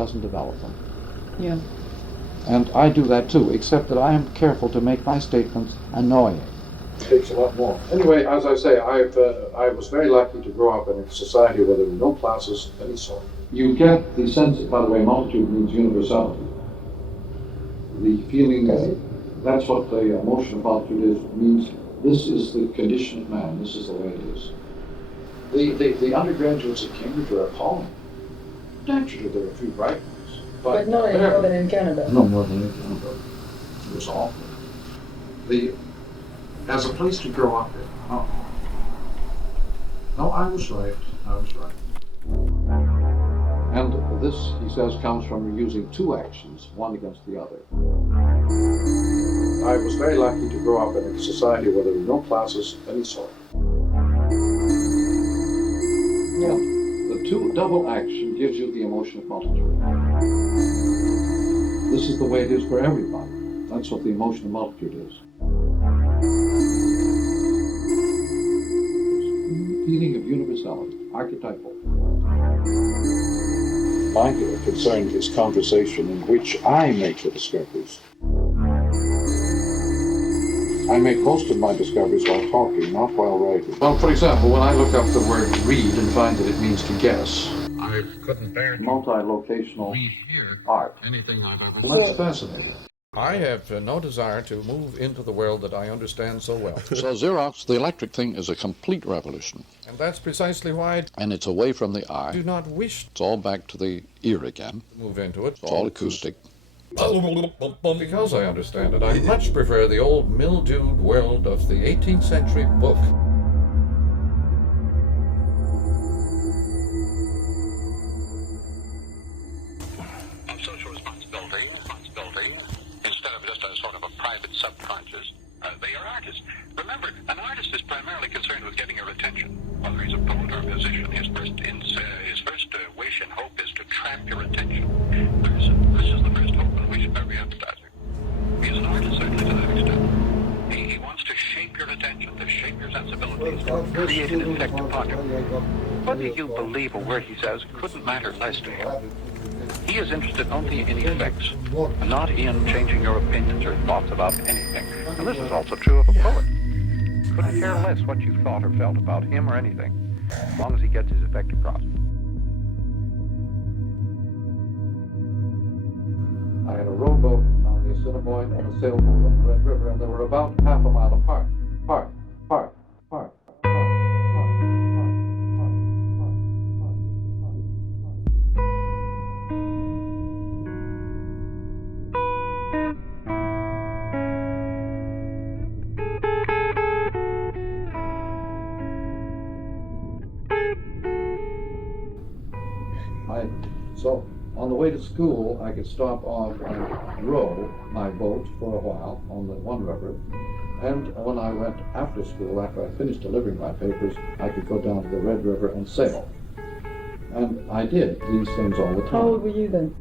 doesn't develop them. Yeah. And I do that too, except that I am careful to make my statements annoying. It takes a lot more. Anyway, as I say, I was very lucky to grow up in a society where there were no classes of any sort. You get the sense, by the way, multitude means universality. The feeling, that's what the emotion of multitude is, means this is the condition of man, this is the way it is. The undergraduates at Cambridge are appalling. Naturally, there are a few bright ones. But not any more than in Canada. No more than in Canada. It was awful. As a place to grow up in. Oh. No, I was right. And this, he says, comes from using two actions, one against the other. I was very lucky to grow up in a society where there were no classes of any sort. And the double action gives you the emotion of multitude. This is the way it is for everybody. That's what the emotion of multitude is. Feeling of universality, archetypal. My concern is conversation in which I make the discoveries. I make most of my discoveries while talking, not while writing. Well, for example, when I look up the word read and find that it means to guess, I couldn't bear to multi-locational art. Anything I've ever. Well, that's fascinating. I have no desire to move into the world that I understand so well. So Xerox, the electric thing, is a complete revolution. And that's precisely why And it's away from the eye. I do not wish It's all back to the ear again. to move into it. It's all acoustic. Because I understand it, I much prefer the old mildewed world of the 18th century book. Social responsibility, instead of just a sort of a private subconscious. They are artists. Remember, an artist is primarily concerned with getting your attention. Whether he's a poet or a musician, his first wish and hope is to trap your attention. This is the first hope and wish of every advertiser. He is an artist, certainly, to that extent. He wants to shape your attention, to shape your sensibilities, to create an effect upon you. Whether you believe a word he says couldn't matter less to him. He is interested only in effects, not in changing your opinions or thoughts about anything. And this is also true of a poet. Couldn't care less what you thought or felt about him or anything, as long as he gets his effect across. I had a rowboat on the Assiniboine and a sailboat on the Red River, and they were about half a mile apart. So on the way to school, I could stop off and row my boat for a while on the one river. And when I went after school, after I finished delivering my papers, I could go down to the Red River and sail. And I did these things all the time. How old were you then?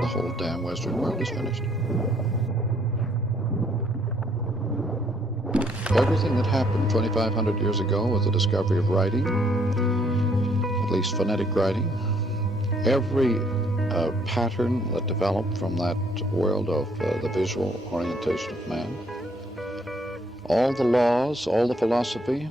The whole damn Western world is finished. Everything that happened 2,500 years ago with the discovery of writing, at least phonetic writing, every pattern that developed from that world of the visual orientation of man, all the laws, all the philosophy,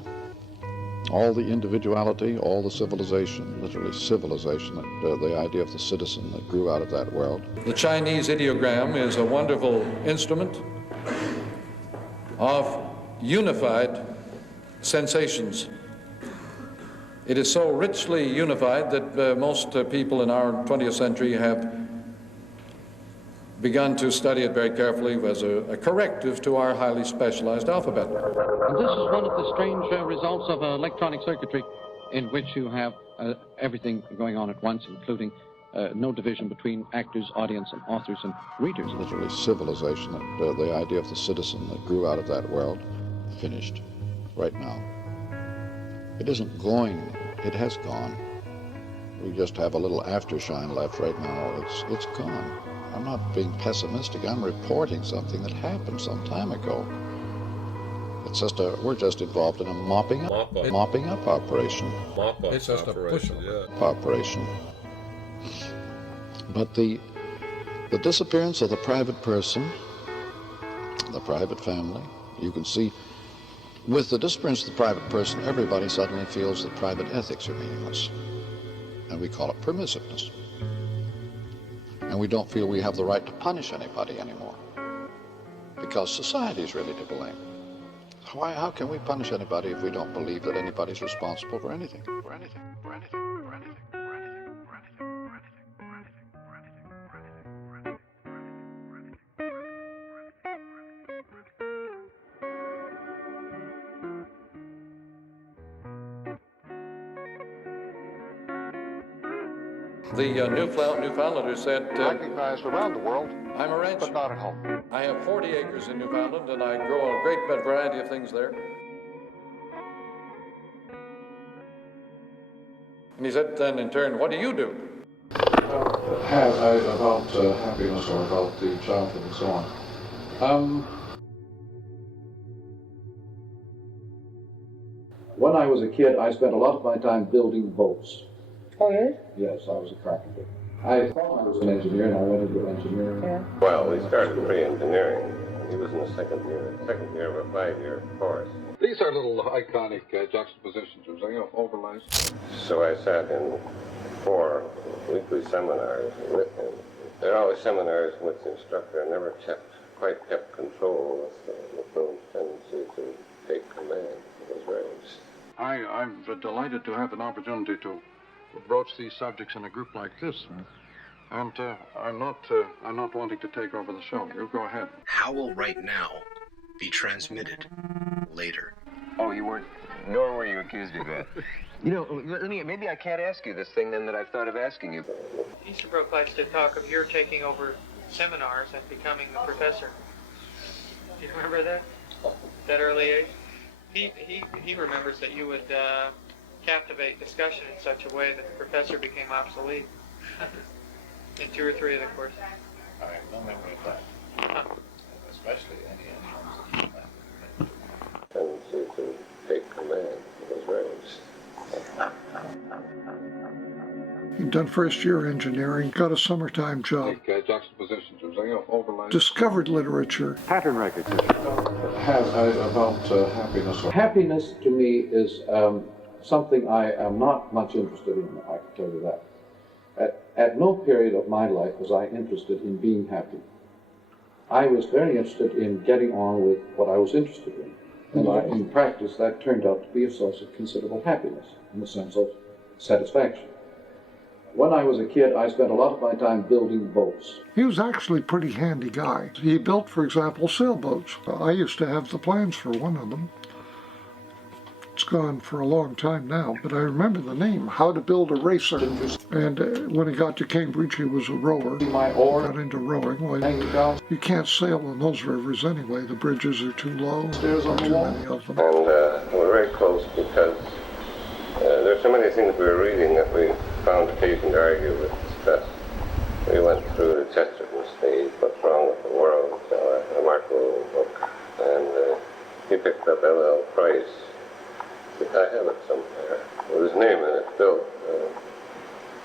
all the individuality, all the civilization, literally civilization, the idea of the citizen that grew out of that world. The Chinese ideogram is a wonderful instrument of unified sensations. It is so richly unified that most people in our 20th century have begun to study it very carefully as a corrective to our highly specialized alphabet. And this is one of the strange results of electronic circuitry in which you have everything going on at once, including no division between actors, audience, and authors and readers. Literally civilization, the idea of the citizen that grew out of that world, finished right now. It isn't going, it has gone. We just have a little aftershine left right now. It's gone. I'm not being pessimistic. I'm reporting something that happened some time ago. It's just we're just involved in a mopping up operation. It's just a pushover. Operation. But the disappearance of the private person, the private family, you can see, with the disappearance of the private person, everybody suddenly feels that private ethics are meaningless. And we call it permissiveness. And we don't feel we have the right to punish anybody anymore. Because society is really to blame. How can we punish anybody if we don't believe that anybody's responsible for anything? For anything, for anything, for anything, for anything, for anything, for anything, for anything, for anything, for anything, The Newfoundlander said, recognized around the world, I'm a rancher. but not at home. I have 40 acres in Newfoundland, and I grow a great variety of things there. And he said then in turn, what do you do? About happiness or about the childhood and so on. When I was a kid, I spent a lot of my time building boats. Oh, yeah? Yes, I was a carpenter. I thought I was an engineer, and I went into engineering. Yeah. Well, we started pre-engineering. He was in the second year of a 5-year course. These are little iconic juxtapositions, overlays. So I sat in 4 weekly seminars with him. There are always seminars in which the instructor never quite kept control of McLuhan's tendency to take command. It was very interesting. I'm delighted to have an opportunity to broach these subjects in a group like this. And I'm not wanting to take over the show. You go ahead. How will right now be transmitted later? Oh, you weren't, nor were you accused of that. You know, maybe I can't ask you this thing then that I've thought of asking you. Easterbrook likes to talk of your taking over seminars and becoming the professor. Do you remember that? That early age? He remembers that you would captivate discussion in such a way that the professor became obsolete in 2 or 3 of the courses. I have no memory of that. Especially any Tendency to take command. It was very interesting. He'd done first year engineering, got a summertime job, juxtapositions, overlays. discovered literature. Pattern recognition. About happiness. Happiness to me is something I am not much interested in, I can tell you that. At no period of my life was I interested in being happy. I was very interested in getting on with what I was interested in. And in practice, that turned out to be a source of considerable happiness, in the sense of satisfaction. When I was a kid, I spent a lot of my time building boats. He was actually a pretty handy guy. He built, for example, sailboats. I used to have the plans for one of them. It's gone for a long time now, but I remember the name, How to Build a Racer. And when he got to Cambridge, he was a rower. My oar. Got into rowing. Well, you can't sail in those rivers anyway. The bridges are too low. There's too many of them. And we're very close because there's so many things we were reading that we found occasion to argue with discuss. We went through the Chesterton stage, What's Wrong with the World, a remarkable book, and he picked up L.L. Price. I have it somewhere with his name in it, Bill.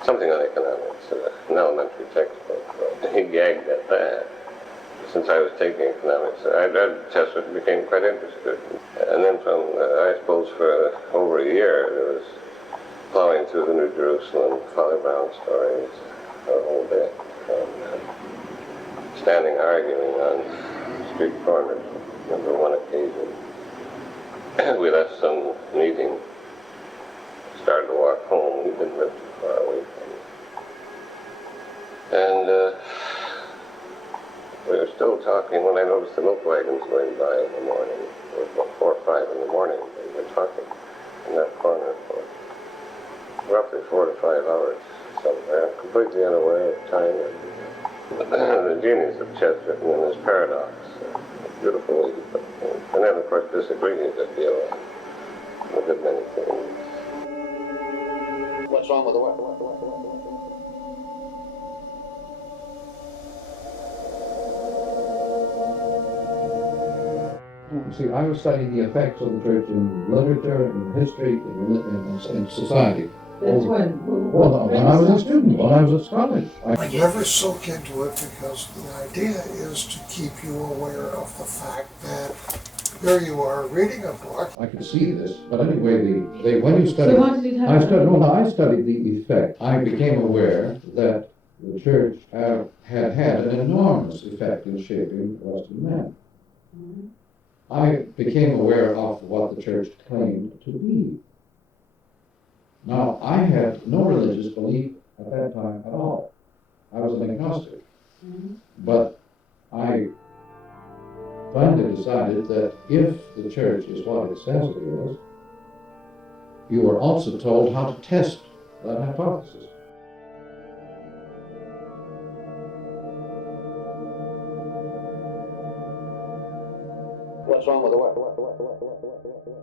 Something on economics, an elementary textbook. He gagged at that. Since I was taking economics, I read Chesterton, became quite interested. And then from, I suppose, for over a year, there was plowing through the New Jerusalem, Folly Brown stories, a whole day. Standing arguing on street corners. Remember one occasion, we left some meeting, started to walk home. We didn't live too far away from it. And we were still talking when I noticed the milk wagons going by in the morning. It was about 4 or 5 in the morning. They were talking in that corner for roughly 4 to 5 hours. somewhere, completely unaware of time. The genius of Chet's written in his paradox, beautiful, and then of course disagrees a deal on a good many things. What's wrong with the world? See, I was studying the effects of the church in literature, in history, in society. That's when? Well, when I was a student, when I was at college. I never soak into it because the idea is to keep you aware of the fact that here you are reading a book. I could see this, but anyway, when you study, So what did it happen? I studied the effect. I became aware that the church had an enormous effect in shaping Western men. Mm-hmm. I became aware of what the church claimed to be. Now, I had no religious belief at that time at all. I was an agnostic. Mm-hmm. But I finally decided that if the church is what it says it is, you are also told how to test that hypothesis. What's wrong with the world?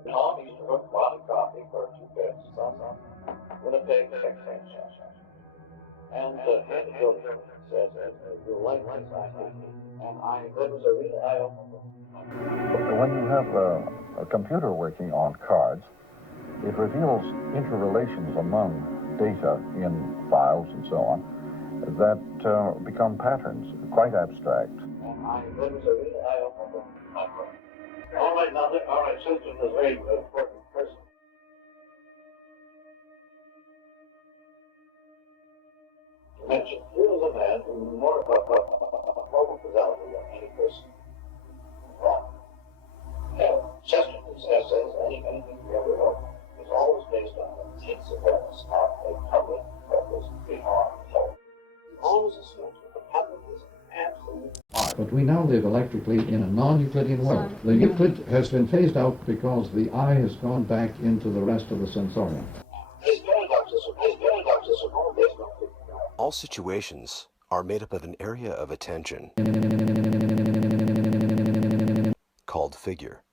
Tom used to cook bottom coffee for 2 bits. Winnipeg, Texas. And Andy Gilbert said, you'll like this idea. And that was a real eye-opener. When you have a computer working on cards, it reveals interrelations among data in files and so on that become patterns, quite abstract. And that was a real eye-opener. All right, Susan is a very important person. To mention, here is a man who knew more about mobile fidelity than any person. Chesterton's essays, anything we ever wrote, was always based on intense awareness of a public purpose beyond hope. He always assumes that the public is absolute. But we now live electrically in a non-Euclidean world. The Euclid has been phased out because the eye has gone back into the rest of the sensorium. All situations are made up of an area of attention called figure,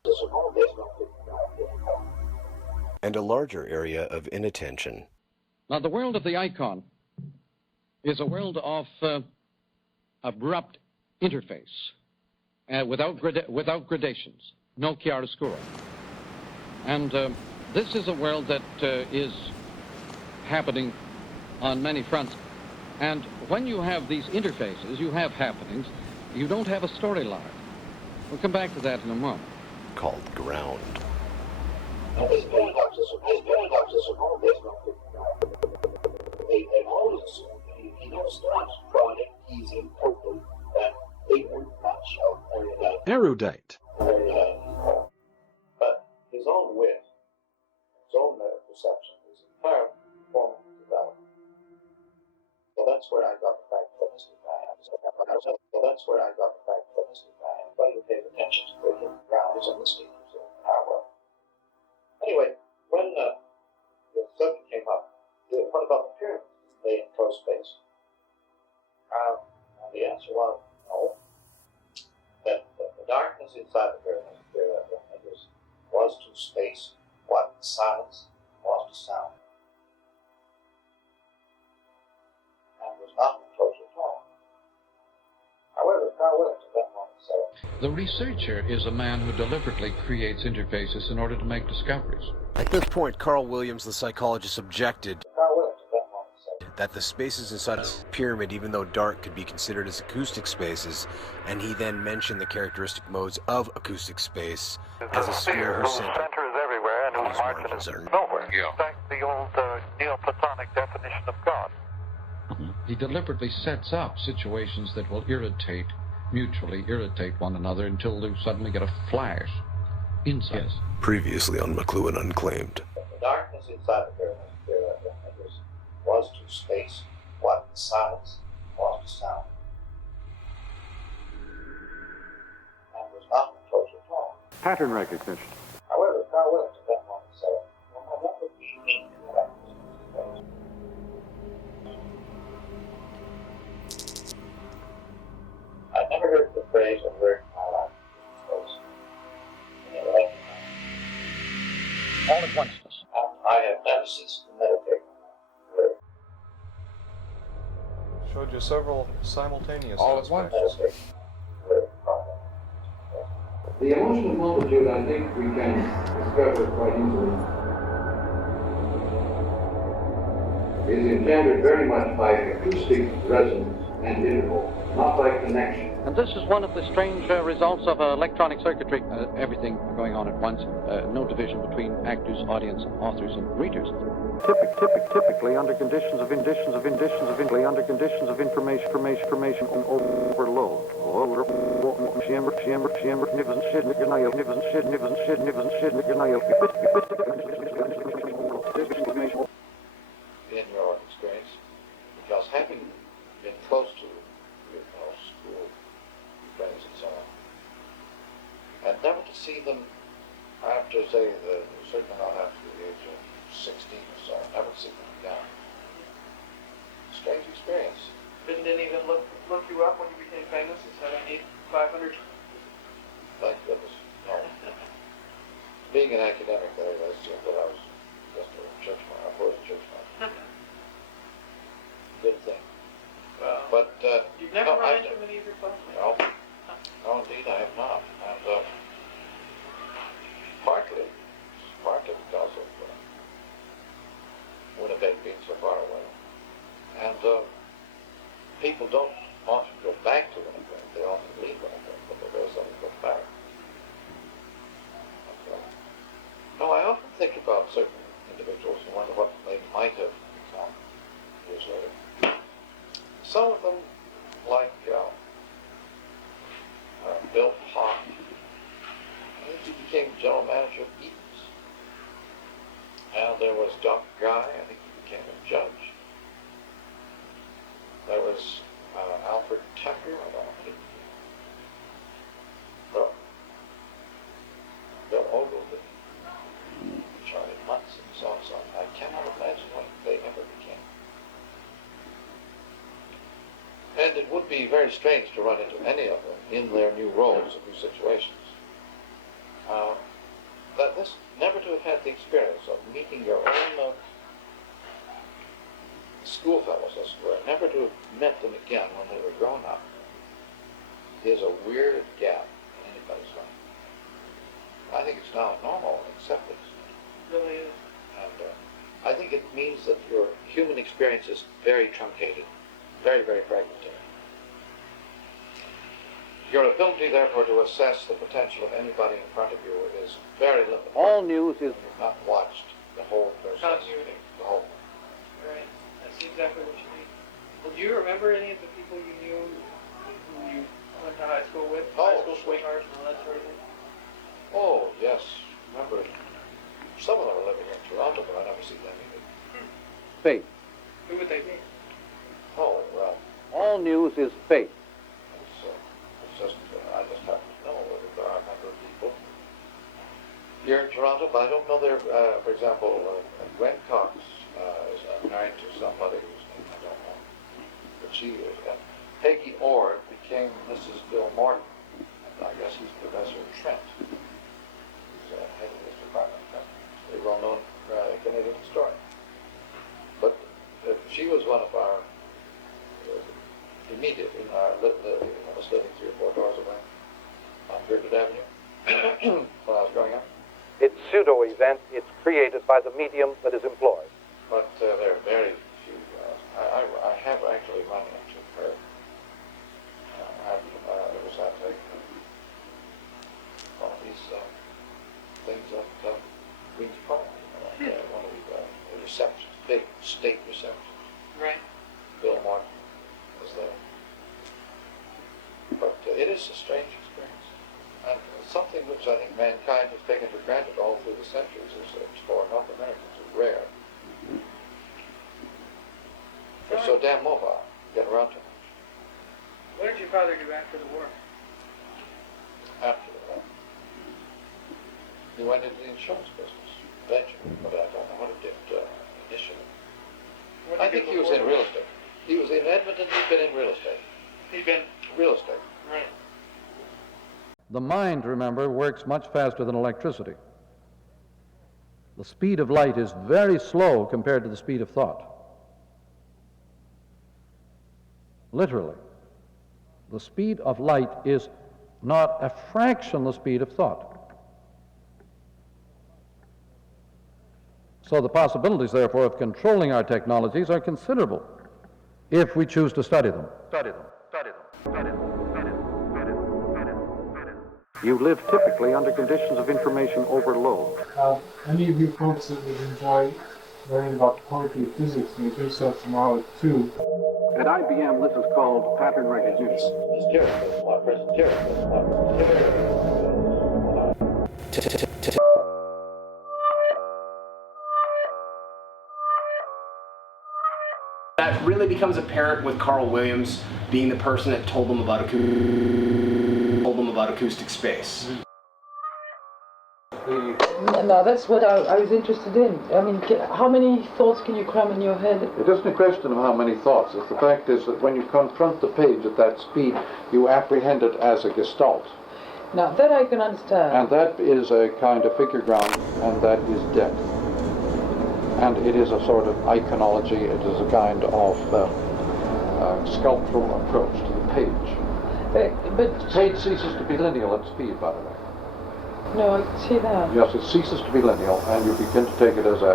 and a larger area of inattention. Now, the world of the icon is a world of abrupt interface, without gradations, no chiaroscuro. And this is a world that is happening on many fronts. And when you have these interfaces, you have happenings, you don't have a storyline. We'll come back to that in a moment. Called ground. They always assume he never stops trying easy, totally, that they were much of erudite. But his own wit, his own perception, his entire form of development. So that's where I got the fact that Mr. Graham. But he pays attention to the hidden grounds and the stages of our work. Anyway, when the subject came up, what about the pyramids? Did they enclose space? The answer was no. That the darkness inside the pyramid was to space what silence was to sound. And was not enclosed at all. However, Carl Williams at that moment said, the researcher is a man who deliberately creates interfaces in order to make discoveries. At this point, Carl Williams, the psychologist, objected that the spaces inside a pyramid, even though dark, could be considered as acoustic spaces, and he then mentioned the characteristic modes of acoustic space as a sphere whose center is everywhere and whose margins are nowhere. Yeah. In fact, the old Neoplatonic definition of God. He deliberately sets up situations that will mutually irritate one another until they suddenly get a flash inside. Yes. Previously on McLuhan Unclaimed. The darkness inside the pyramid was to space what silence was to sound. And was not enclosed at all. Pattern recognition. However, Carl Williams at that moment said, well, that would be incorrect. showed you several simultaneous all at once. aspects. The emotional multitude, I think we can discover quite easily, is engendered very much by acoustic resonance and interval, not by connection. And this is one of the strange results of electronic circuitry. Everything going on at once. No division between actors, audience, authors, and readers. Typically under conditions of information overload. In your experience, because having been close to school friends and so on, and never to see them after, say, certainly not after the age of 16 or so, never to see them again. Strange experience. Didn't even look you up when you became famous and said, I need 500? Thank goodness, no. Being an academic, I assumed that I was just a churchman. I was a churchman. Good thing. But you've never no, run into many of your classmates? No, indeed I have not. And partly because of Winnipeg being so far away. And people don't often go back to Winnipeg. They often leave Winnipeg, but they very seldom go back. No, I often think about certain individuals and wonder what they might have become years later. Some of them, like Bill Hawk, I think he became general manager of Eaton's. And there was Doc Guy, I think he became a judge. There was Alfred Tucker, I don't know. Well, Bill Ogilvy, Charlie Munson, and so on and so on. I cannot imagine what they ever became. And it would be very strange to run into any of them in their new roles and new situations. That this, never to have had the experience of meeting your own schoolfellows, as it were, never to have met them again when they were grown up, is a weird gap in anybody's life. I think it's now normal and accepted. It really is. And I think it means that your human experience is very truncated, very, very fragmented. Your ability, therefore, to assess the potential of anybody in front of you is very limited. All news is... You've not watched the whole process. Continuity. The whole. Right. I see exactly what you mean. Well, do you remember any of the people you knew who you went to high school with? Oh, high school sweethearts and all that sort of thing? Oh, yes. Remember, some of them are living in Toronto, but I never see them either. Faith. Who would they be? Oh, well. All news is faith. It's just, I just happen to know that there are a number of people here in Toronto, but I don't know their, for example, Gwen Cox is married to somebody whose name I don't know, but she is. Peggy Ord became Mrs. Bill Morton, and I guess he's Professor in Trent. He's head of this department. A well-known Canadian historian. But she was one of our immediate in our was living 3 or 4 doors away on Gertrude Avenue when I was growing up. It's pseudo-event. It's created by the medium that is employed. But there are very few. I have actually run into her. It was at one of these things at Queen's Park, one of the receptions, big state receptions. Right. Bill Martin was there. But it is a strange experience. And something which I think mankind has taken for granted all through the centuries is for North Americans is rare. They're so damn mobile, get around too much. What did your father do after the war? After the war, he went into the insurance business eventually, but I don't know what he did initially. I think he was in real estate. He was in Edmonton, he'd been in real estate. He'd been? Real estate. Right. The mind, remember, works much faster than electricity. The speed of light is very slow compared to the speed of thought. literally. The speed of light is not a fraction the speed of thought. So the possibilities, therefore, of controlling our technologies are considerable if we choose to study them. You live typically under conditions of information overload. Any of you folks that would enjoy learning about the poetry of physics may do so tomorrow at 2. At IBM, this is called pattern recognition. That really becomes apparent with Carl Williams being the person that told them about acoustic space. No, that's what I was interested in. I mean, how many thoughts can you cram in your head? It isn't a question of how many thoughts. It's the fact is that when you confront the page at that speed, you apprehend it as a gestalt. Now, that I can understand. And that is a kind of figure ground, and that is depth. And it is a sort of iconology. It is a kind of sculptural approach to the page. But the page ceases to be lineal at speed, by the way. No, I can see that. Yes, it ceases to be lineal, and you begin to take it as a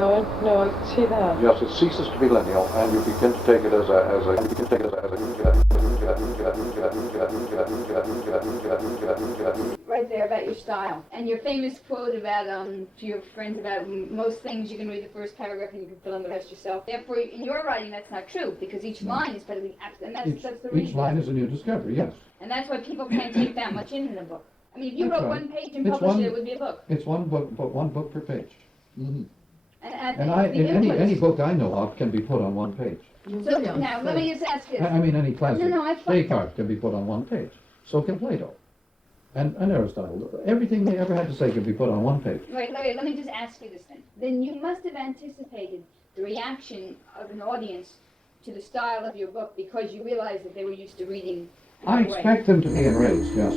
No, I can see that. Yes, it ceases to be lineal, and you begin to take it as Right there about your style. And your famous quote about, to your friends about most things you can read the first paragraph and you can fill in the rest yourself. Therefore, in your writing, that's not true, because each line is better than, and that's the reason. Each line is a new discovery, yes. And that's why people can't take that much into the book. I mean, if you That's wrote right. one page and published it, it would be a book. It's one book, but one book per page. Mm-hmm. And any book I know of can be put on one page. So, now, let me just ask you. I mean, any classic. I Descartes can be put on one page. So can Plato. And Aristotle. Everything they ever had to say can be put on one page. Wait, let me just ask you this then. Then you must have anticipated the reaction of an audience to the style of your book because you realized that they were used to reading I expect them to be enraged, yes.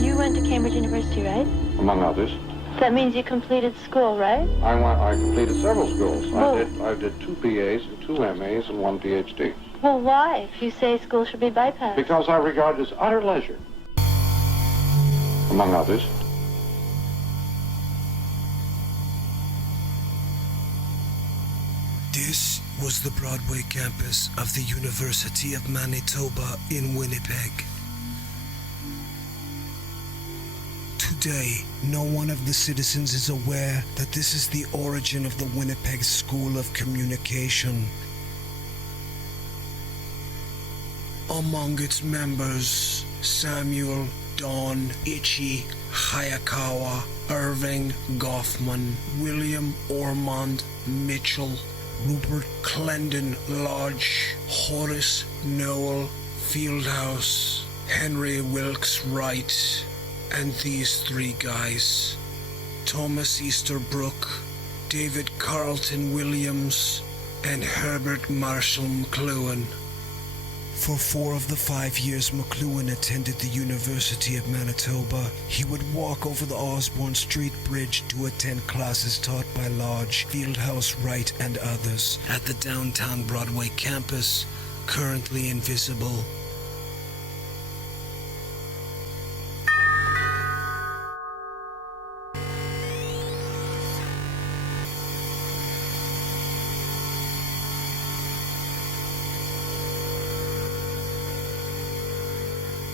You went to Cambridge University, right? Among others. That means you completed school, right? I completed several schools. I did 2 PAs, 2 MAs, and 1 PhD. Well, why? If you say school should be bypassed. Because I regard it as utter leisure. Among others. This was the Broadway campus of the University of Manitoba in Winnipeg. Today, no one of the citizens is aware that this is the origin of the Winnipeg School of Communication. Among its members, Samuel Don Ichi Hayakawa, Irving Goffman, William Ormond Mitchell, Rupert Clendon Lodge, Horace Noel Fieldhouse, Henry Wilkes Wright, and these 3 guys, Thomas Easterbrook, David Carlton Williams, and Herbert Marshall McLuhan. For 4 of the 5 years McLuhan attended the University of Manitoba, he would walk over the Osborne Street Bridge to attend classes taught by Lodge, Fieldhouse, Wright, and others at the downtown Broadway campus, currently invisible.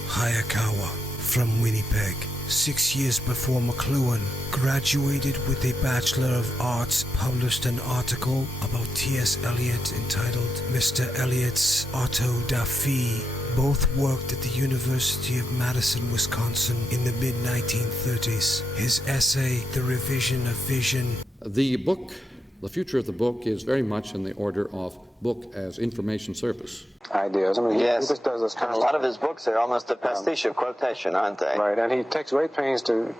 Hayakawa, from Winnipeg, 6 years before McLuhan, graduated with a Bachelor of Arts, published an article about T.S. Eliot entitled Mr. Eliot's Autodafé. Both worked at the University of Madison, Wisconsin in the mid-1930s. His essay, The Revision of Vision. The book, the future of the book, is very much in the order of book as information service. Ideas. I mean, yes. he just does this kind a lot of his books are almost a pastiche of quotation, aren't they? Right, and he takes great pains to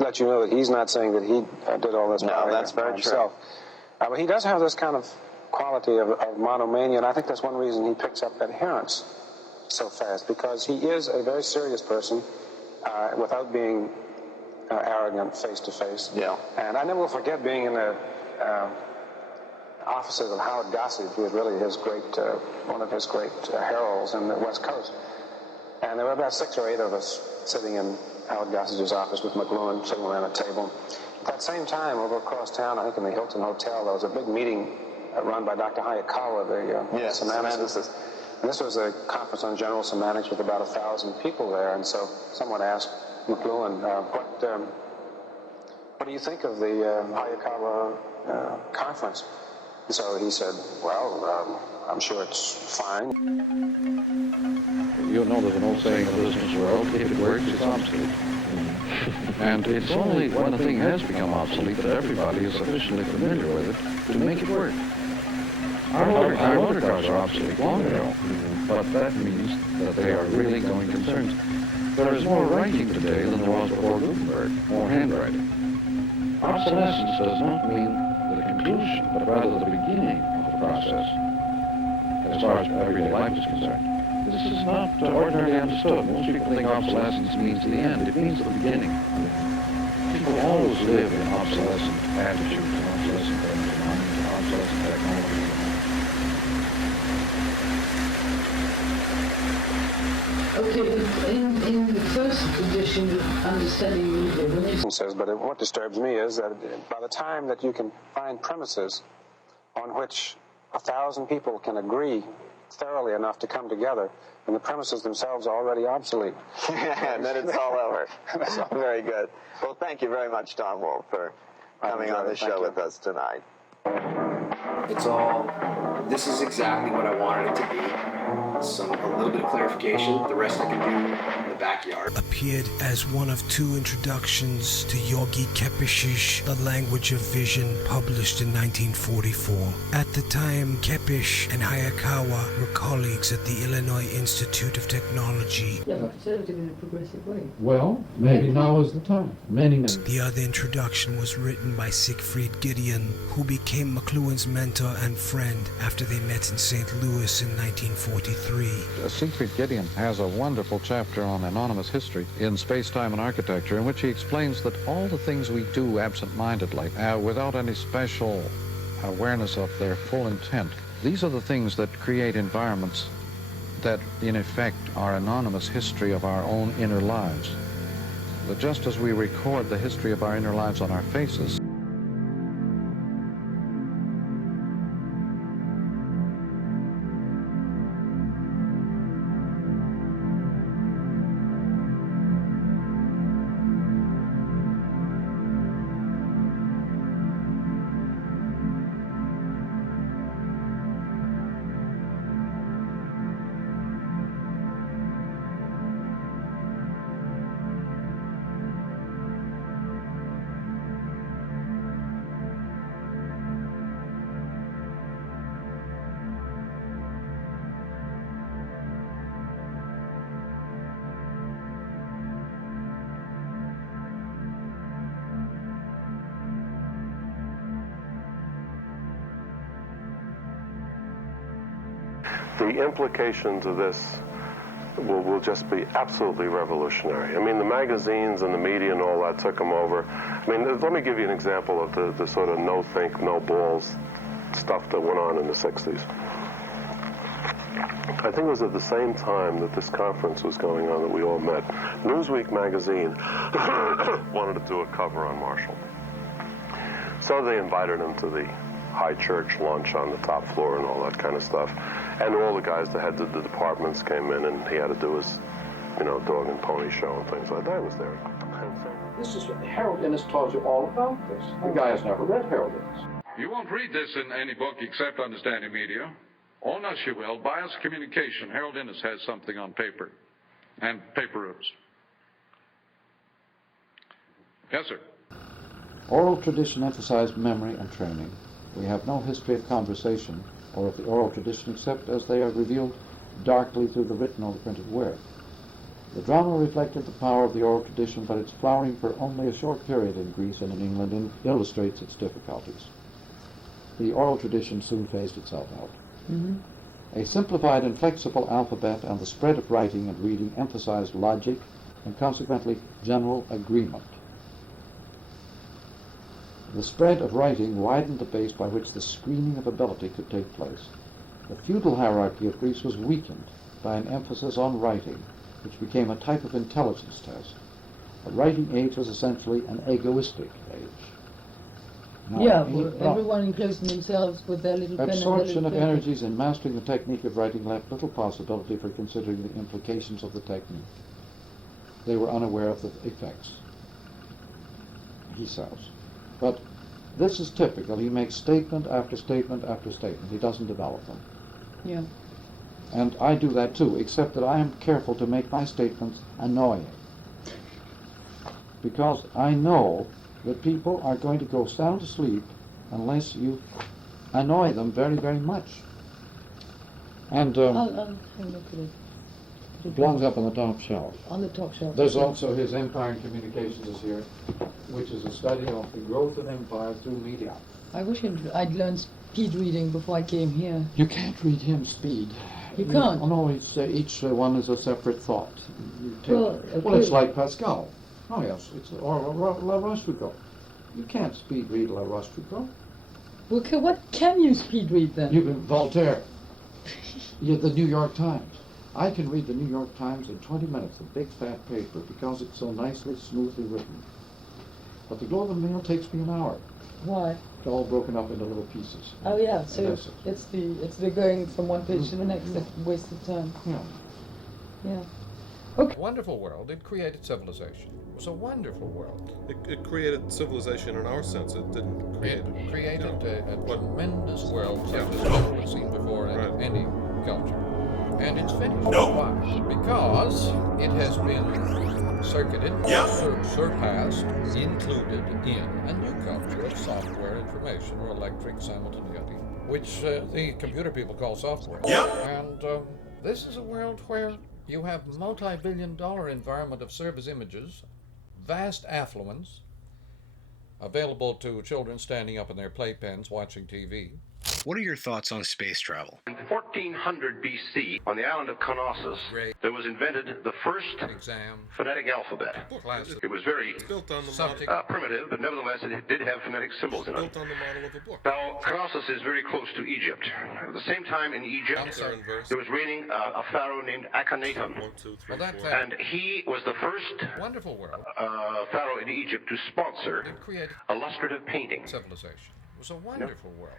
let you know that he's not saying that he did all this by that's very himself. But he does have this kind of quality of monomania, and I think that's one reason he picks up adherents so fast, because he is a very serious person without being arrogant face-to-face. Yeah. And I never will forget being in the offices of Howard Gossage, who was really his great, one of his great heralds in the West Coast. And there were about 6 or 8 of us sitting in Howard Gossage's office with McLuhan sitting around a table. At that same time, over across town, I think in the Hilton Hotel, there was a big meeting run by Dr. Hayakawa, the semanticist. And this was a conference on general semantics with about 1,000 people there. And so someone asked McLuhan, what do you think of the Hayakawa conference? And so he said, well, I'm sure it's fine. You know there's an old saying in the business world, if it works, it's obsolete. And it's only when a thing has become obsolete that everybody is sufficiently familiar with it to make it work. Our motor cars are obsolete long ago, but that means that they are really going concerns. There is more writing today than there was before Gutenberg, more handwriting. Obsolescence does not mean the conclusion, but rather the beginning of the process, as far as everyday life is concerned. This is not ordinarily understood. Most people think obsolescence means the end. It means the beginning. People always live in obsolescent attitudes, obsolescent things, obsolescent technology. Okay, in the first edition of Understanding Media, when you Says, but what disturbs me is that by the time that you can find premises on which 1,000 people can agree thoroughly enough to come together, and the premises themselves are already obsolete. And then it's all over. Very good. Well, thank you very much, Tom Wolfe, for coming on the show with us tonight. This is exactly what I wanted it to be. A little bit of clarification. The rest I can do in the backyard. Appeared as one of 2 introductions to Yogi Kepish's The Language of Vision, published in 1944. At the time, Kepish and Hayakawa were colleagues at the Illinois Institute of Technology. Yeah, but conservative in a progressive way. Well, maybe now is the time. Many. The other introduction was written by Siegfried Gideon, who became McLuhan's mentor and friend after they met in St. Louis in 1943. Siegfried Gideon has a wonderful chapter on anonymous history in Space-Time and Architecture, in which he explains that all the things we do absent-mindedly, without any special awareness of their full intent, these are the things that create environments that, in effect, are anonymous history of our own inner lives. But just as we record the history of our inner lives on our faces, the implications of this will just be absolutely revolutionary. I mean, the magazines and the media and all that took them over. I mean, let me give you an example of the sort of no think, no balls stuff that went on in the 60s. I think it was at the same time that this conference was going on that we all met. Newsweek magazine wanted to do a cover on Marshall. So they invited him to the high church lunch on the top floor and all that kind of stuff. And all the guys that heads of the departments came in, and he had to do his, dog and pony show and things like that. I was there. This is what Harold Innis taught you all about this. The guy has never read Harold Innis. You won't read this in any book except Understanding Media. Oh, no, she will. Bias Communication. Harold Innis has something on paper and paperoos. Yes, sir. Oral tradition emphasized memory and training. We have no history of conversation or of the oral tradition except as they are revealed darkly through the written or the printed word. The drama reflected the power of the oral tradition, but its flowering for only a short period in Greece and in England illustrates its difficulties. The oral tradition soon phased itself out. Mm-hmm. A simplified and flexible alphabet and the spread of writing and reading emphasized logic and consequently general agreement. The spread of writing widened the base by which the screening of ability could take place. The feudal hierarchy of Greece was weakened by an emphasis on writing, which became a type of intelligence test. The writing age was essentially an egoistic age. Now, everyone enclosing themselves with their little pen and their absorption little of paper. energies in mastering the technique of writing left little possibility for considering the implications of the technique. They were unaware of the effects, he says. But this is typical. He makes statement after statement after statement. He doesn't develop them. Yeah. And I do that too, except that I am careful to make my statements annoying. Because I know that people are going to go sound asleep unless you annoy them very, very much. And I'll have a look at it. it belongs up on the top shelf. On the top shelf. There's also his Empire and Communications is here, which is a study of the growth of empire through media. I wish I'd learned speed reading before I came here. You can't read him speed. You can't? Oh, no, it's, each one is a separate thought. You take, Well, it's like Pascal. Oh, yes, or La Rochefoucauld. You can't speed read La Rochefoucauld. Well, what can you speed read then? You can Voltaire. The New York Times. I can read the New York Times in 20 minutes, a big fat paper, because it's so nicely, smoothly written. But the Globe and Mail takes me an hour. Why? It's all broken up into little pieces. Oh yeah, so it's the going from one page to the next that wasted time. Yeah. Yeah. Okay. Wonderful world. It created civilization. It was a wonderful world. It created civilization in our sense. It didn't create it. It created a tremendous world such as never been seen before in any culture. And it's finished. Why? Because it has been circuited, surpassed, included in a new culture of software, information, or electric simultaneity, which the computer people call software. And this is a world where you have multi-billion-dollar environment of service images, vast affluence, available to children standing up in their playpens watching TV. What are your thoughts on space travel? In 1400 BC, on the island of Knossos, there was invented the first phonetic alphabet. It was very primitive, but nevertheless it did have phonetic symbols in it. Built on the model of a book. Now, Knossos is very close to Egypt. At the same time in Egypt, there was reigning a pharaoh named Akhenaten. And he was the first pharaoh in Egypt to sponsor illustrative painting. Civilization. It was a wonderful world.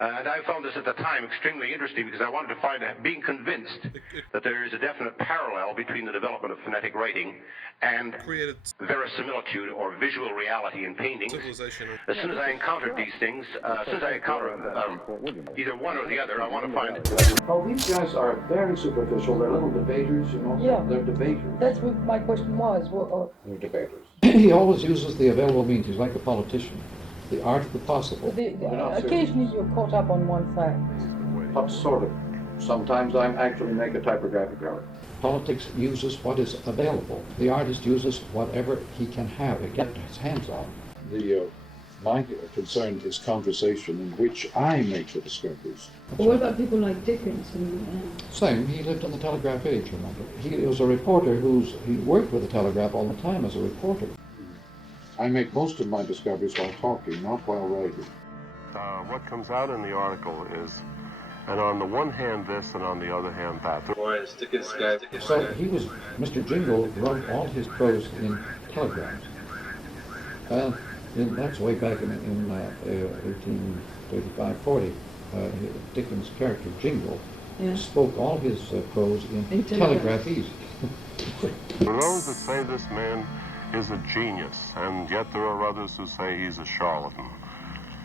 And I found this at the time extremely interesting because I wanted to find out, being convinced that there is a definite parallel between the development of phonetic writing and verisimilitude or visual reality in painting. As soon as I encountered these things, as soon as I encountered either one or the other, I want to find it. Oh, these guys are very superficial. They're little debaters, you know. Yeah. They're debaters. That's what my question was. They're debaters. He always uses the available means. He's like a politician. The art of the possible. Occasionally you're caught up on one fact. But sort of. Sometimes I actually make a typographic error. Politics uses what is available. The artist uses whatever he can have and get his hands on. My concern is conversation in which I make the discoveries. Well, what about people like Dickens? Same. He lived in the telegraph age, remember. He was a reporter he worked with the telegraph all the time as a reporter. I make most of my discoveries while talking, not while writing. What comes out in the article is, and on the one hand this, and on the other hand that. So he was, Mr. Jingle wrote all his prose in telegrams. That's way back in 1835-40. Dickens' character, Jingle, spoke all his prose in telegraphese. There are those that say this man is a genius, and yet there are others who say he's a charlatan.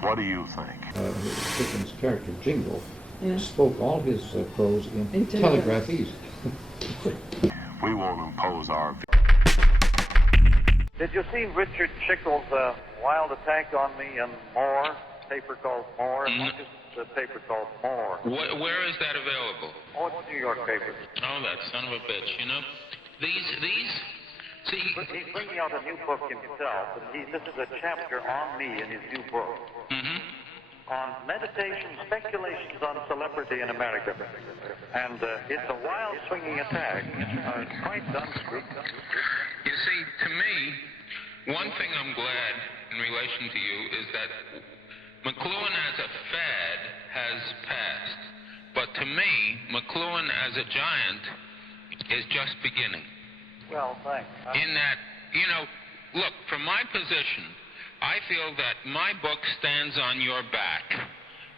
What do you think? Dickens' character, Jingle, spoke all his prose in telegraphese. We won't impose our view. Did you see Richard Schickel's wild attack on me in More, paper called More? What is the paper called More? Where is that available? Oh, it's a New York paper. Oh, that son of a bitch, you know? See, he's bringing out a new book himself, and this is a chapter on me in his new book. On meditation, speculations on celebrity in America. And it's a wild swinging attack. Quite unscrupulous. You see, to me, one thing I'm glad in relation to you is that McLuhan as a fad has passed. But to me, McLuhan as a giant is just beginning. Well, thanks. In that, you know, look, from my position, I feel that my book stands on your back.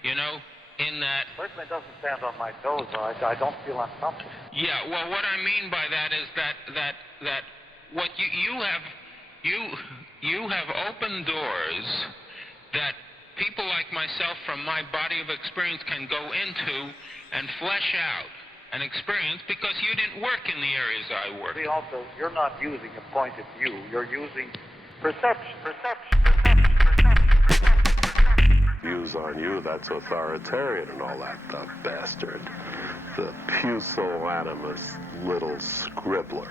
You know, in that... Certainly doesn't stand on my toes. I don't feel uncomfortable. Yeah, well, what I mean by that is that what you have opened doors that people like myself from my body of experience can go into and flesh out an experience because you didn't work in the areas I work. See, also, you're not using a point of view. You're using perception. Views on you, that's authoritarian and all that, the bastard. The pusillanimous little scribbler.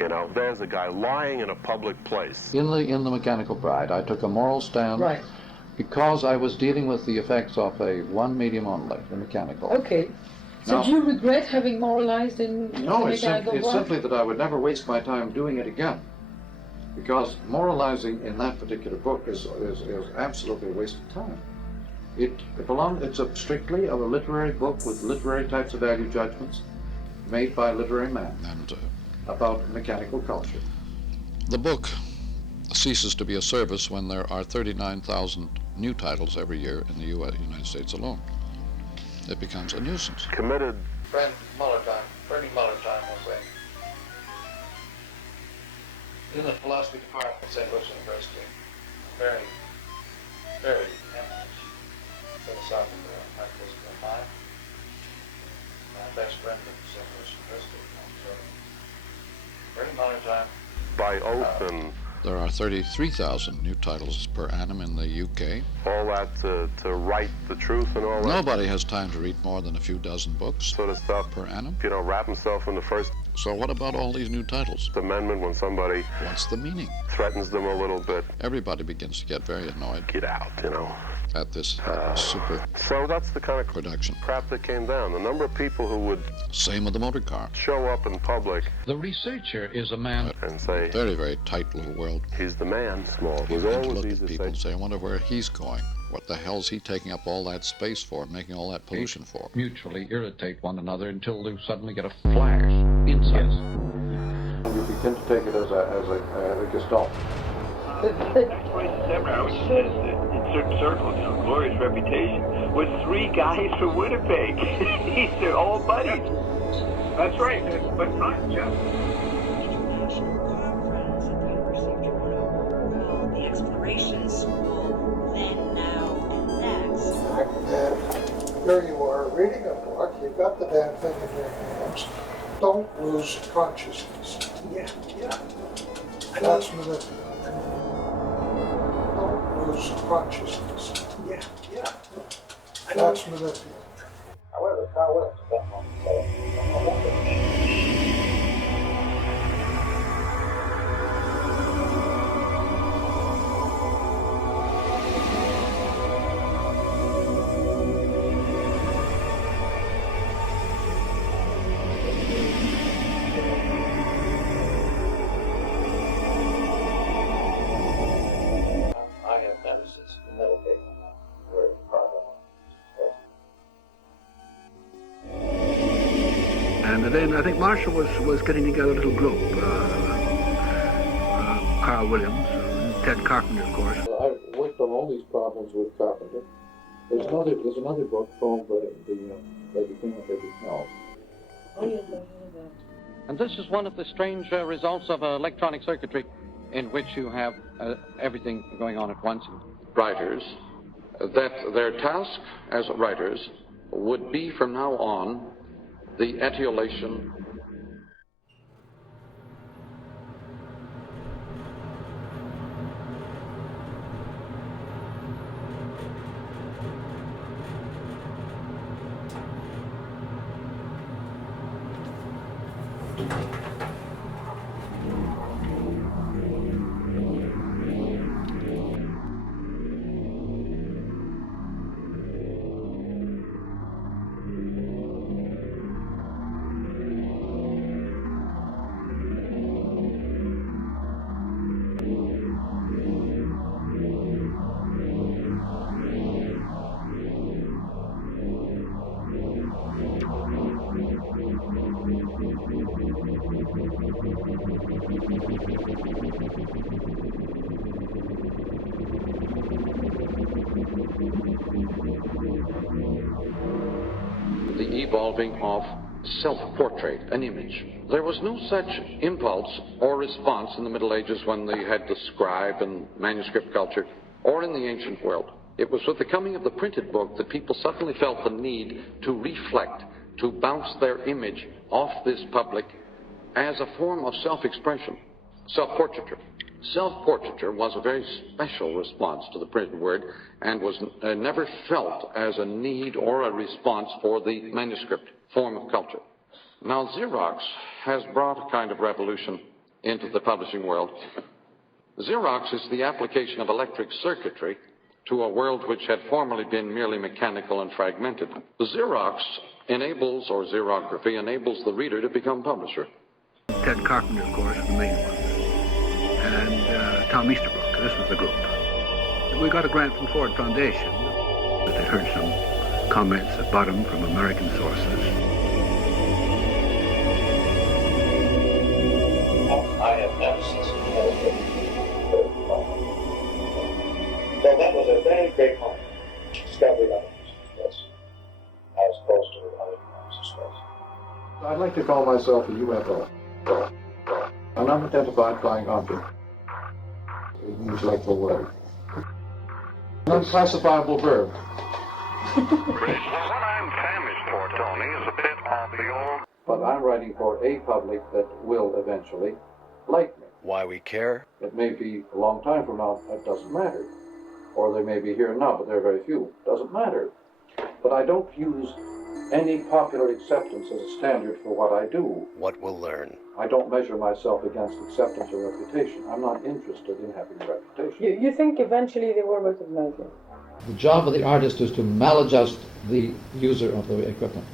You know, there's a guy lying in a public place. In the Mechanical Bride, I took a moral stand. Right. Because I was dealing with the effects of one medium only, the mechanical. Okay. So Now, do you regret having moralized in no, the it's Mechanical Bride? simply that I would never waste my time doing it again. Because moralizing in that particular book is absolutely a waste of time. It's strictly a literary book with literary types of value judgments made by a literary man And about mechanical culture. the book ceases to be a service when there are 39,000 new titles every year in the United States alone. It becomes a nuisance. Committed. Bernie Mullertime will say, in the philosophy department at St. Louis University, very, very eminent philosophical and metaphysical mind. My best friend at St. Louis University, Bernie Mullertime. By oath and... There are 33,000 new titles per annum in the UK. all that to write the truth and all that. Nobody has time to read more than a few dozen books sort of stuff per annum. You know, wrap himself in the First So what about all these new titles? Amendment when somebody What's the meaning? threatens them a little bit. Everybody begins to get very annoyed. Get out, you know. At this super So that's the kind of production. crap that came down. The number of people who would Same with the motor car. show up in public The researcher is a man. and say, Very, very tight little world. he's the man, small. You He's begin to always look easy at to people say. and say, I wonder where he's going. What the hell's he taking up all that space for, making all that pollution for? Mutually irritate one another until they suddenly get a flash, insight. You begin to take it as a gestalt. Which says in certain circles, you know, glorious reputation, with 3 guys from Winnipeg. These are all buddies. That's right, but not just. The exploration school, then, now, and next. Here you are, reading a book, you've got the damn thing in your hands. Don't lose consciousness. Yeah. That's manipulative. Don't lose consciousness. Yeah. That's manipulative. However, Carl Williams at that moment I have never ceased to meditate on that very problem. And then I think Marshall was getting together a little group. Carl Williams, Ted Carpenter, of course. I've worked on all these problems with Carpenter. There's another book called the Thing of Every Hell. Oh, yes, I heard that. And this is one of the strange results of electronic circuitry in which you have everything going on at once. Writers, that their task as writers would be from now on the etiolation evolving of self-portrait, an image. There was no such impulse or response in the Middle Ages when they had the scribe and manuscript culture, or in the ancient world. It was with the coming of the printed book that people suddenly felt the need to reflect, to bounce their image off this public as a form of self-expression, self-portraiture. Self-portraiture was a very special response to the printed word and was never felt as a need or a response for the manuscript form of culture. Now, Xerox has brought a kind of revolution into the publishing world. Xerox is the application of electric circuitry to a world which had formerly been merely mechanical and fragmented. Xerox enables, or xerography enables the reader to become publisher. Ted Carpenter, of course, the main one. And Tom Easterbrook, this was the group. We got a grant from Ford Foundation. But they heard some comments at bottom from American sources. I have never seen something else. So that was a very great moment. Discovery of space, as opposed to other forms of space. I'd like to call myself a UFO. An unidentified flying object. Intellectual word. An unclassifiable verb. Well, what I'm famished for, Tony, is a bit of the old... But I'm writing for a public that will eventually like me. Why we care? It may be a long time from now, it doesn't matter. Or they may be here now, but they're very few. Doesn't matter. But I don't use any popular acceptance as a standard for what I do. What we'll learn. I don't measure myself against acceptance or reputation. I'm not interested in having a reputation. You think eventually they will recognize it? The job of the artist is to maladjust the user of the equipment.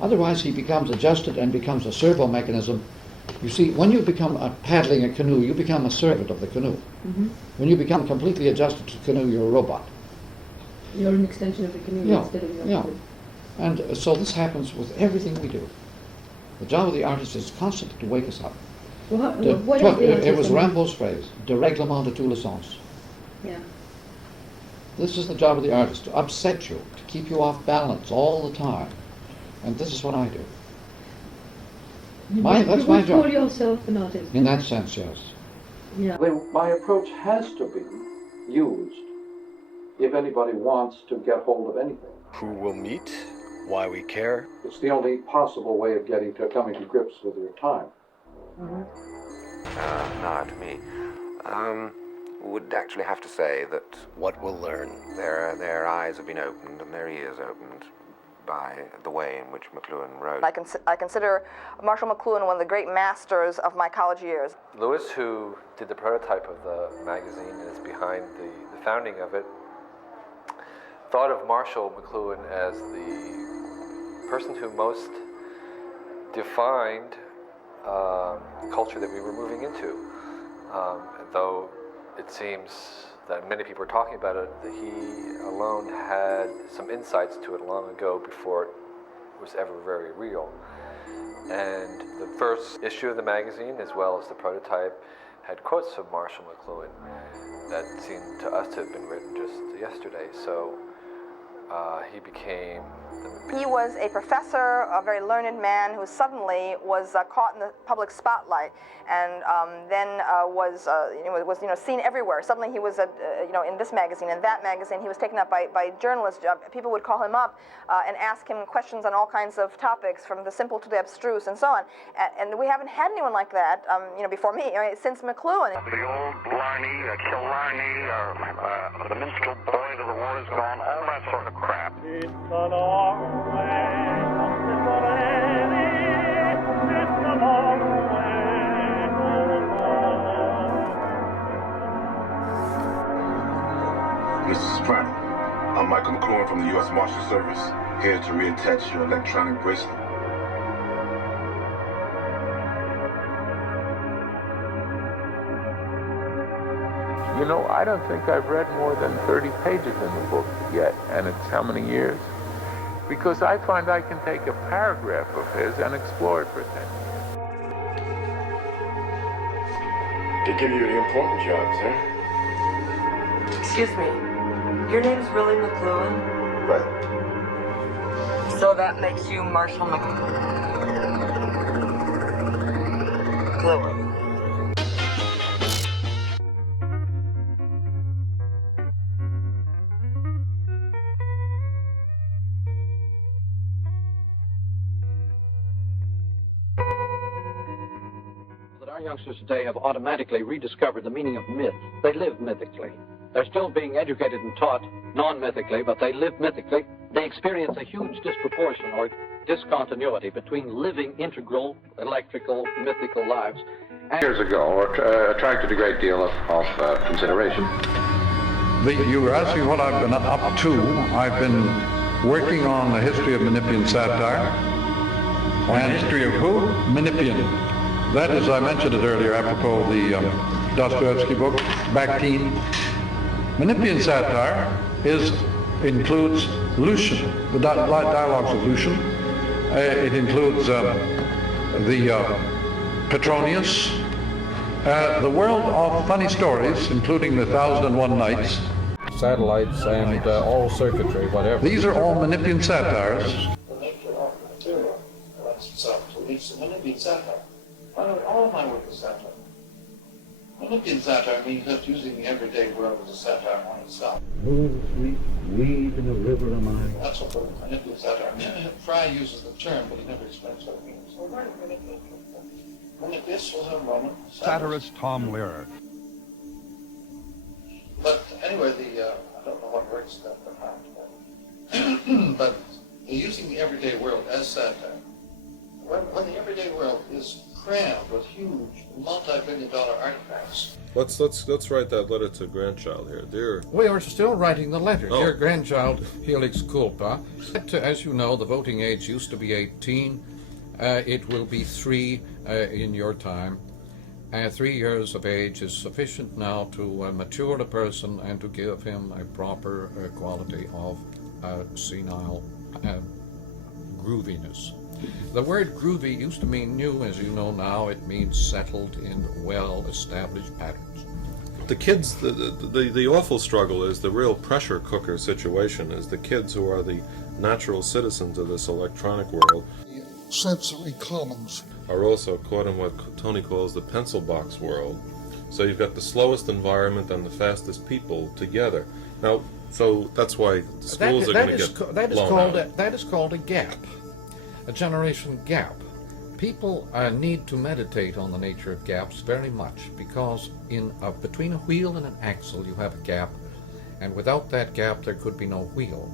Otherwise he becomes adjusted and becomes a servo mechanism. You see, when you become paddling a canoe, you become a servant of the canoe. Mm-hmm. When you become completely adjusted to the canoe, you're a robot. You're an extension of the canoe instead of your Yeah. And so this happens with everything we do. The job of the artist is constantly to wake us up. Well, It was Rimbaud's phrase, de règlement de tous les sens. Yeah. This is the job of the artist, to upset you, to keep you off balance all the time. And this is what I do. That's my job. You call yourself an artist. In that sense, yes. Yeah. My approach has to be used if anybody wants to get hold of anything. Who will meet? Why we care? It's the only possible way of coming to grips with your time. Mm-hmm. Not me. Would actually have to say that what we'll learn. Their eyes have been opened and their ears opened by the way in which McLuhan wrote. I consider Marshall McLuhan one of the great masters of my college years. Lewis, who did the prototype of the magazine and is behind the founding of it, thought of Marshall McLuhan as the person who most defined the culture that we were moving into. Though it seems that many people are talking about it, that he alone had some insights to it long ago before it was ever very real. And the first issue of the magazine, as well as the prototype, had quotes of Marshall McLuhan that seemed to us to have been written just yesterday. So he became... He was a professor, a very learned man who suddenly was caught in the public spotlight, and then was seen everywhere. Suddenly he was in this magazine and that magazine. He was taken up by journalists. People would call him up and ask him questions on all kinds of topics, from the simple to the abstruse and so on. And we haven't had anyone like that, before me, since McLuhan. The old Blarney, Killarney, the minstrel boy to the war is gone, all that sort of crap. It's a long way from it's a long way Mr. Soprano, I'm Michael McLuhan from the U.S. Marshal Service, here to reattach your electronic bracelet. You know, I don't think I've read more than 30 pages in the book yet, and it's how many years? Because I find I can take a paragraph of his and explore it for 10 years. They give you the important jobs, huh? Excuse me, your name's really McLuhan? Right. So that makes you Marshall McLuhan. Our youngsters today have automatically rediscovered the meaning of myth. They live mythically. They're still being educated and taught non-mythically, but they live mythically. They experience a huge disproportion or discontinuity between living integral, electrical, mythical lives. And years ago, attracted a great deal of consideration. You were asking what I've been up to. I've been working on the history of Menippean satire. On the history of who? Menippean. That is, I mentioned it earlier, apropos the Dostoevsky book, Bakhtin. Menippean satire includes Lucian, the dialogues of Lucian. It includes the Petronius, the world of funny stories, including the 1001 Nights. Satellites and all circuitry, whatever. These are all Menippean satires. The nature of the material lends itself to each Menippean satire. All of my work is satire. Menippean satire means just using the everyday world as a satire on itself. Weed in a river of mine. That's what the Menippean satire means. Fry uses the term, but he never explains what it means. Well, where did Menippean come from? Menippeus will have a moment. Satirist Tom Lehrer. But anyway, I don't know what words that behind, but using the everyday world as satire. When the everyday world is crammed with huge, multi-billion-dollar artifacts. Let's write that letter to grandchild here, dear. We are still writing the letter. Oh. Dear grandchild, Helix Culpa. As you know, the voting age used to be 18. It will be 3 in your time. 3 years of age is sufficient now to mature a person and to give him a proper quality of senile grooviness. The word groovy used to mean new, as you know now. It means settled in well-established patterns. The kids, the awful struggle is the real pressure cooker situation is the kids who are the natural citizens of this electronic world. Sensory commons. Are also caught in what Tony calls the pencil box world. So you've got the slowest environment and the fastest people together. Now, so that's why the schools are going to get blown out. That is called a gap. A generation gap. People need to meditate on the nature of gaps very much, because between a wheel and an axle you have a gap, and without that gap there could be no wheel.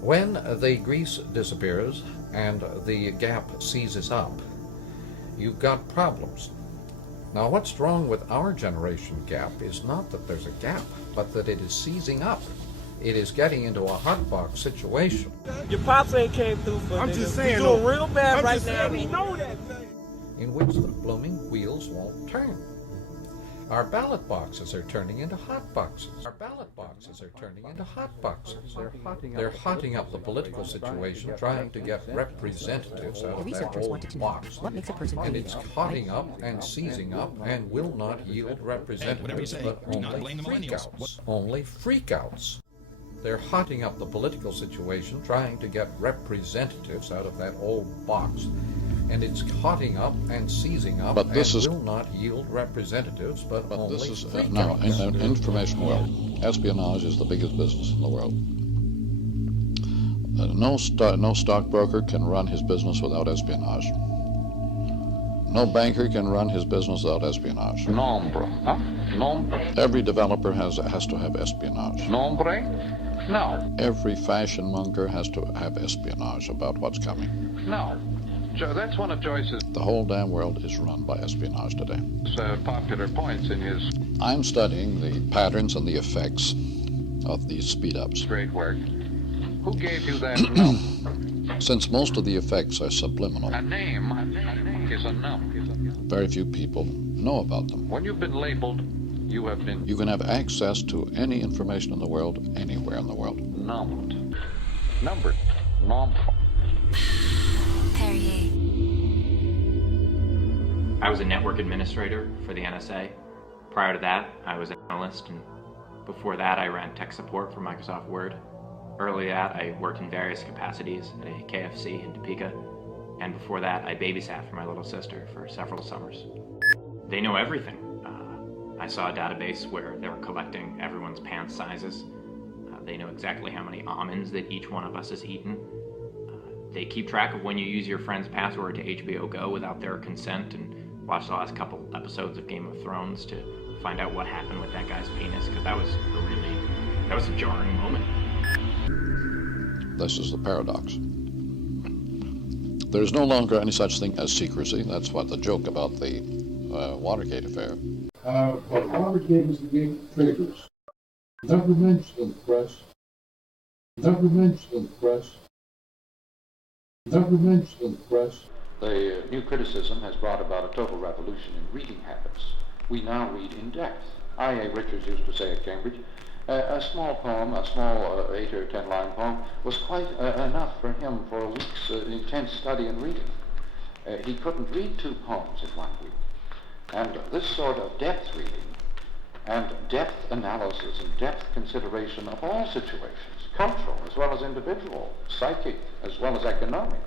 When the grease disappears and the gap seizes up, you've got problems. Now what's wrong with our generation gap is not that there's a gap, but that it is seizing up. It is getting into a hotbox situation. Your pops ain't came through for I'm niggas. just saying, You're doing real bad I'm right just now. saying, We know that thing. In which the blooming wheels won't turn. Our ballot boxes are turning into hot boxes. Our ballot boxes are turning into hot boxes. They're hotting up the political situation, trying to get representatives out of that old box. And it's hotting up and seizing up and will not yield representatives, but only freakouts. Only freakouts. They're hotting up the political situation, trying to get representatives out of that old box. And it's hotting up and seizing up and will not yield representatives, but only this is freakouts. now in the information world. Espionage is the biggest business in the world. No stockbroker can run his business without espionage. No banker can run his business without espionage. Nombre. Huh? Nombre. Every developer has to have espionage. Nombre? No. Every fashion monger has to have espionage about what's coming. No. That's one of Joyce's The whole damn world is run by espionage today. Popular points in his I'm studying the patterns and the effects of these speed-ups. great work. Who gave you that no? Since most of the effects are subliminal, A name is a no. very few people know about them. When you've been labeled, you have been You can have access to any information in the world, anywhere in the world. numbered. Numbered. Nombre. I was a network administrator for the NSA. Prior to that, I was an analyst, and before that, I ran tech support for Microsoft Word. Early that, I worked in various capacities at a KFC in Topeka, and before that, I babysat for my little sister for several summers. They know everything. I saw a database where they were collecting everyone's pants sizes. They know exactly how many almonds that each one of us has eaten. They keep track of when you use your friend's password to HBO Go without their consent, and watch the last couple episodes of Game of Thrones to find out what happened with that guy's penis, because that was a jarring moment. This is the paradox. There's no longer any such thing as secrecy. That's what the joke about the Watergate affair. What Watergate is the game of triggers. Never mentioned in the press. Never mentioned in the press. Never mentioned in the press. The new criticism has brought about a total revolution in reading habits. We now read in depth. I.A. Richards used to say at Cambridge, a small poem, a small 8 or 10 line poem, was quite enough for him for a week's intense study and reading. He couldn't read 2 poems in 1 week. And this sort of depth reading and depth analysis and depth consideration of all situations, cultural as well as individual, psychic as well as economic,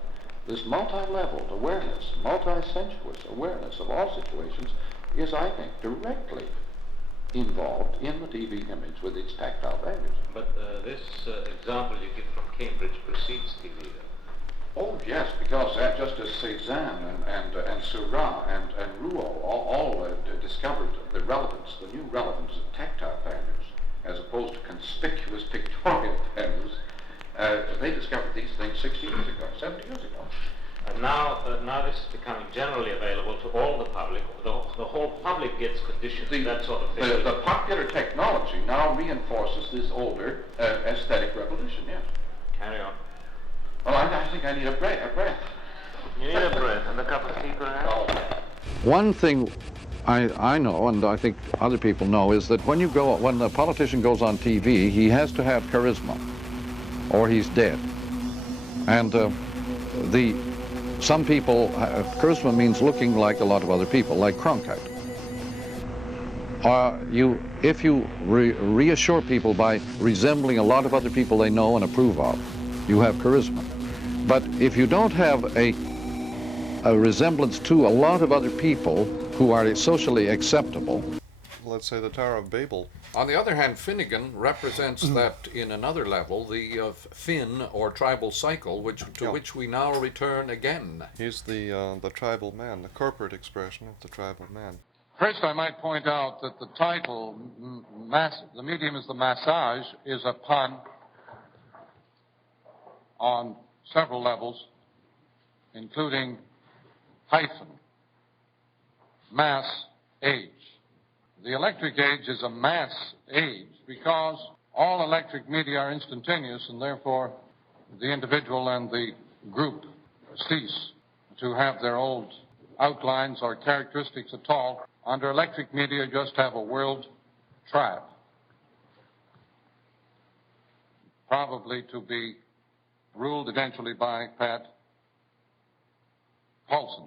this multi-leveled awareness, multi-sensuous awareness of all situations is, I think, directly involved in the TV image with its tactile values. But this example you give from Cambridge precedes TV, though. Oh, yes, because just as Cézanne and Seurat and Rouault all discovered the relevance, the new relevance of tactile values, as opposed to conspicuous pictorial values, they discovered these things 60 years ago, 70 years ago. And now this is becoming generally available to all the public. The whole public gets conditioned to that sort of thing. The popular technology now reinforces this older aesthetic revolution, yes. Carry on. Well, I think I need a breath. You need a breath and a cup of tea, perhaps? One thing I know, and I think other people know, is that when the politician goes on TV, he has to have charisma, or he's dead. And some people, charisma means looking like a lot of other people, like Cronkite. If you reassure people by resembling a lot of other people they know and approve of, you have charisma. But if you don't have a resemblance to a lot of other people who are socially acceptable. Let's say the Tower of Babel. On the other hand, Finnegan represents that in another level, the Finn or tribal cycle, to which we now return again. He's the tribal man, the corporate expression of the tribal man. First, I might point out that the title, The Medium is the Massage, is a pun on several levels, including hyphen, mass age. The electric age is a mass age because all electric media are instantaneous, and therefore the individual and the group cease to have their old outlines or characteristics at all. Under electric media, just have a world tribe, probably to be ruled eventually by Pat Paulson.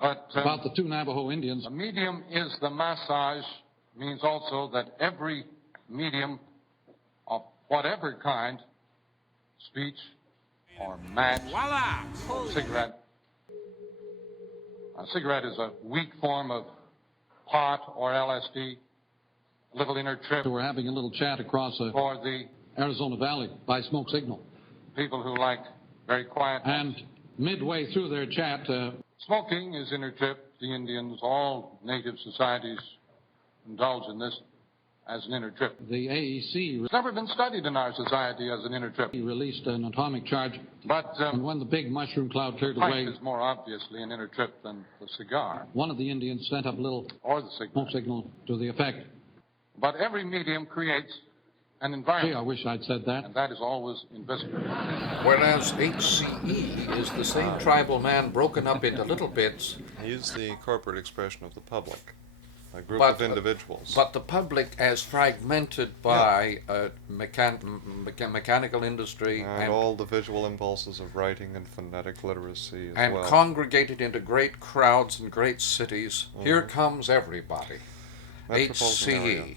But about the 2 Navajo Indians. The medium is the massage means also that every medium of whatever kind, speech or match, or cigarette. A cigarette is a weak form of pot or LSD. A little inner trip. We're having a little chat across for the Arizona Valley by smoke signal. People who like very quiet. And midway through their chat, smoking is inner trip. The Indians, all native societies indulge in this as an inner trip. The AEC... It's never been studied in our society as an inner trip. He released an atomic charge, but and when the big mushroom cloud cleared pipe away... is more obviously an inner trip than the cigar. One of the Indians sent up a little smoke signal to the effect. But every medium creates an environment. Gee, I wish I'd said that. And that is always invisible. Whereas HCE is the same tribal man broken up into little bits. He's the corporate expression of the public, a group of individuals. But the public as fragmented by mechanical industry and all the visual impulses of writing and phonetic literacy as well. And congregated into great crowds and great cities. Here comes everybody. HCE.